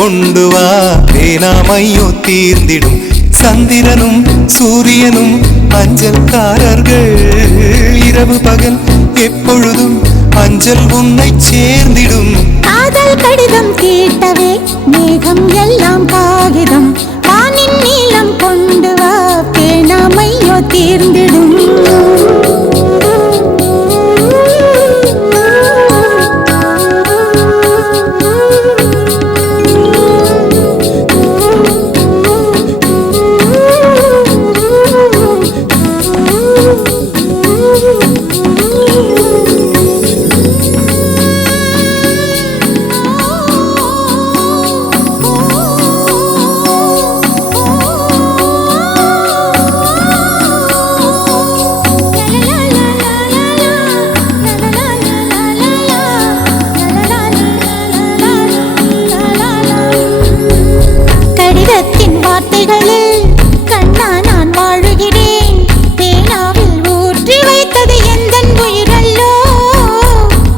கொண்டு வா பேனாமையோ தீர்ந்திடும் சந்திரனும் சூரியனும் அஞ்சல்காரர்கள் இரவு பகல் எப்பொழுதும் அஞ்சல் உன்னை சேர்ந்திடும் காதல் கடிதம் கேட்டவே மேகம் எல்லாம் காகிதம் வானின் நீளம் கொண்டு வா பேனாமையோ தீர்ந்திடும்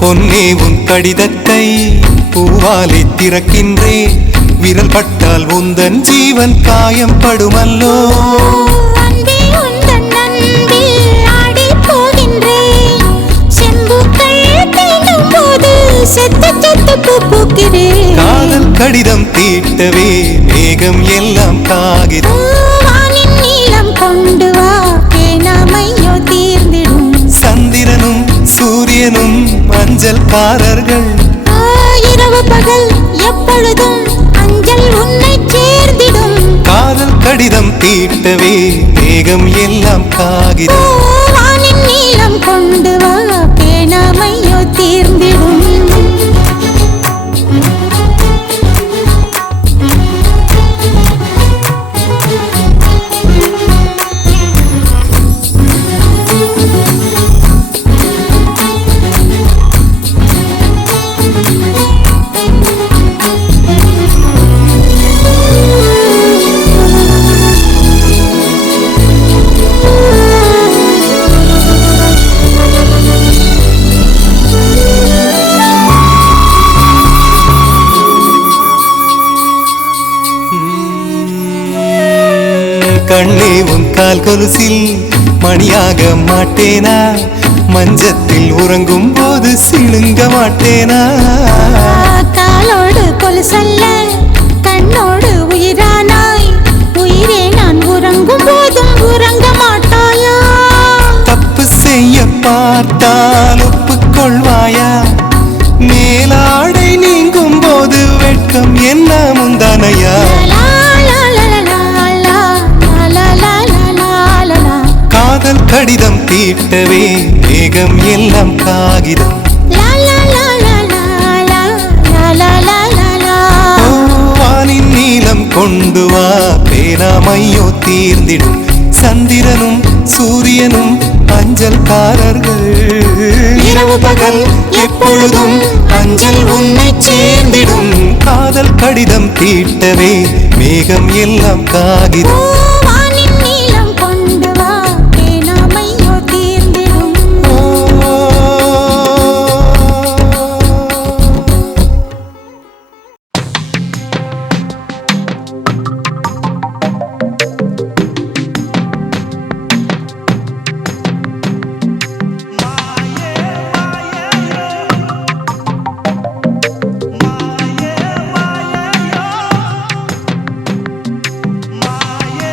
பொன்னே உன் கடிதத்தை பூவாலை திறக்கின்றேன் விரல் பட்டால் உந்தன் ஜீவன் காயம் படுமல்லோ காதல் கடிதம் தீட்டவே மேகம் எல்லாம் காகிதம் கொண்டு வா பேனாமையோ தீர்ந்திடும் சந்திரனும் சூரியனும் அஞ்சல்காரர்கள் இரவு பகல் எப்பொழுதும் அஞ்சல் உன்னை சேர்ந்திடும் காதல் கடிதம் தீட்டவே மேகம் எல்லாம் காகிதம் வானின் நீளம் கொண்டு வா பேனாமையோ தீர்ந்திடும் கண்ணே உன் கால் கொலுசில் மணியாக மாட்டேனா மஞ்சத்தில் உறங்கும் போது சிணுங்க மாட்டேனா காலோடு கொலுசல்ல கண்ணோடு உயிரானாய் உயிரே நான் உறங்கும் போதும் உறங்க மாட்டாயா தப்பு செய்ய பார்த்தால் ஒப்புக்கொள்வாயா மேலாடை நீங்கும் போது வெட்கம் என்ன முந்தானையா காதல் கடிதம் தீட்டவே மேகம் எல்லாம் காகிதம் வானின் நீளம் கொண்டு வா பேனாமையோ தீர்ந்திடும் சந்திரனும் சூரியனும் அஞ்சல்காரர்கள் இரவு பகல் எப்பொழுதும் அஞ்சல் உன்னை சேர்ந்திடும் காதல் கடிதம் தீட்டவே மேகம் எல்லாம் காகிதம் மாயே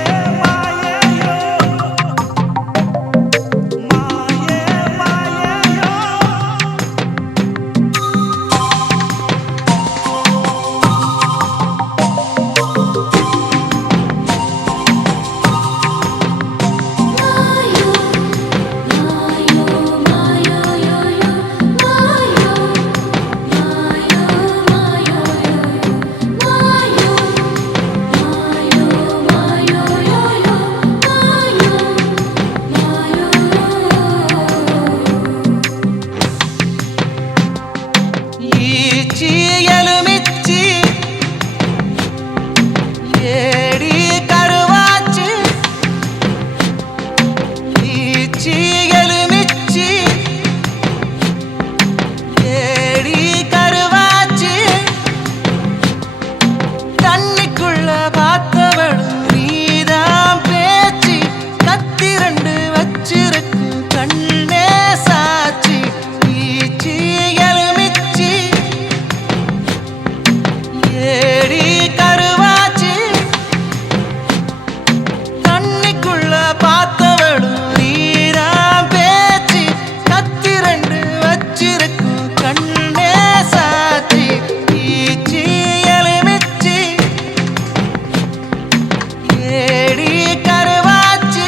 பார்த்தவளும் நீராம் பேச்சு கத்திரண்டு வச்சிருக்கும் கண்ணே சாட்சி ஈச்சி எலுமிச்சி ஏடி கருவாச்சி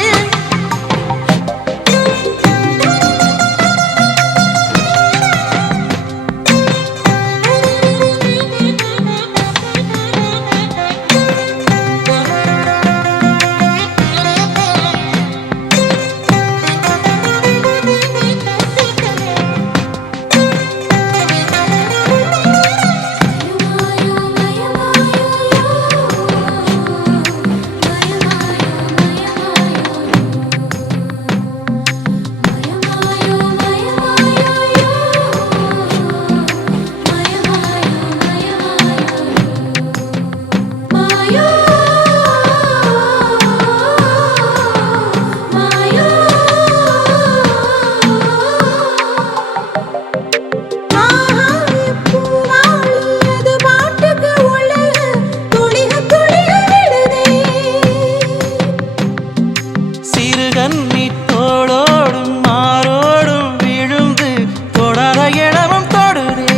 தோளோடும் மாரோடும் விழுந்து தொடர இடமும் தொடுதே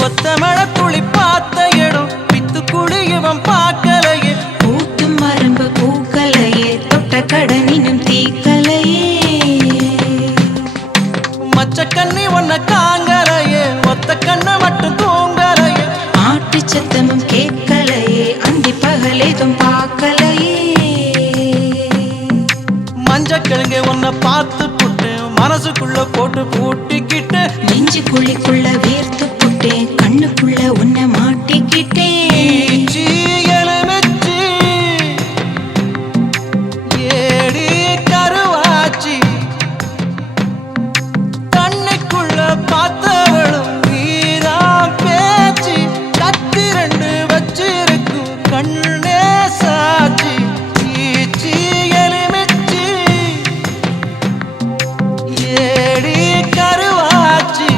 ஒத்த மழை துளி பார்த்த இடம் பித்து குழியவன் பார்க்கலையே பூத்து மரம்பு பூக்கலையே தொட்ட கடனினும் தீக்கலையே மச்ச கண்ணி ஒன்ன காங்கலையே ஒத்த கண்ண மட்டும் தூங்கலையே ஆட்டு சத்தமும் கேட்கலையே அந்தி பகலேதும் பார்க்கலையே மஞ்சக்கிழங்கு உன்னை பார்த்து புட்டு மனசுக்குள்ள போட்டு பூட்டிக்கிட்டு நெஞ்சு குழிக்குள்ள வேர்த்து புட்டேன் கண்ணுக்குள்ள உன்னை மாட்டிக்கிட்டேன் ஈச்சி எலுமிச்சி ஏடி கருவாச்சி தண்ணிக்குள்ள பார்த்தவளும் நீராம் பேச்சு கத்திரண்டு வச்சிருக்கும் கண்ணே சாட்சி ஈச்சி எலுமிச்சி ஏடி கருவாச்சி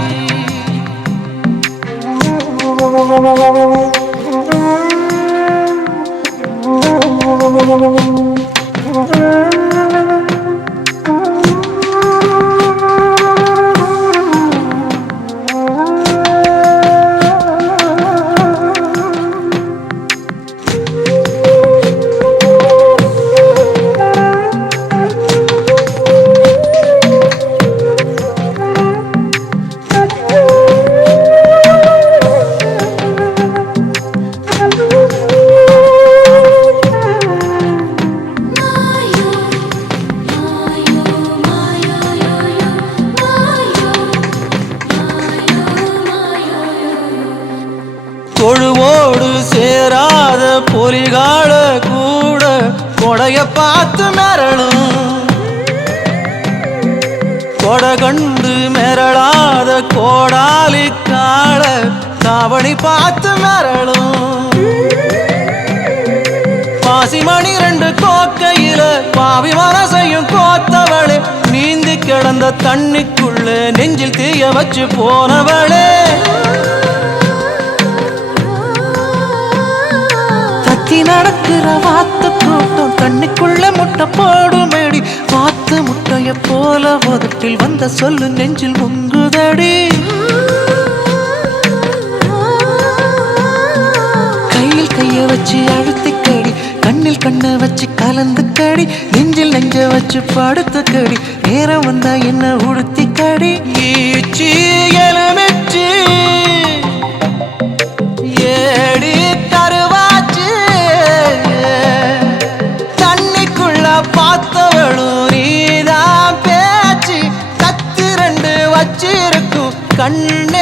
தொழுவோடு சேராத பொலிகால கூட கொடைய பார்த்து மிரளும் கொடை கண்டு மிரளாத கோடாலி கால தாவணி பார்த்து மிரளும் பாசிமணி ரெண்டு கோக்கையில பாவி மனசையும் கோத்தவளே நீந்தி கிடந்த தண்ணிக்குள்ள நெஞ்சில் தீய வச்சு போனவளே தத்தி நடக்கிற வாத்து கூட்டம் தண்ணிக்குள்ள முட்டை போடுமேடி வாத்து முட்டைய போல உதட்டில் வந்த சொல்லு நெஞ்சில் முங்குதடி கையில் கைய வச்சு அழுத்திக்கடி கண்ணில் கண்ணை வச்சு கலந்துக்கடி நெஞ்சில் நெஞ்ச வச்சு படுத்துக்கடி நேரம் வந்தா என்ன உடுத்திக்கடி ஈச்சி எலுமிச்சி ஏடி கருவாச்சி தண்ணிக்குள்ள பார்த்தவளும் நீதான் பேச்சு கத்திரண்டு வச்சிருக்கும் கண்ண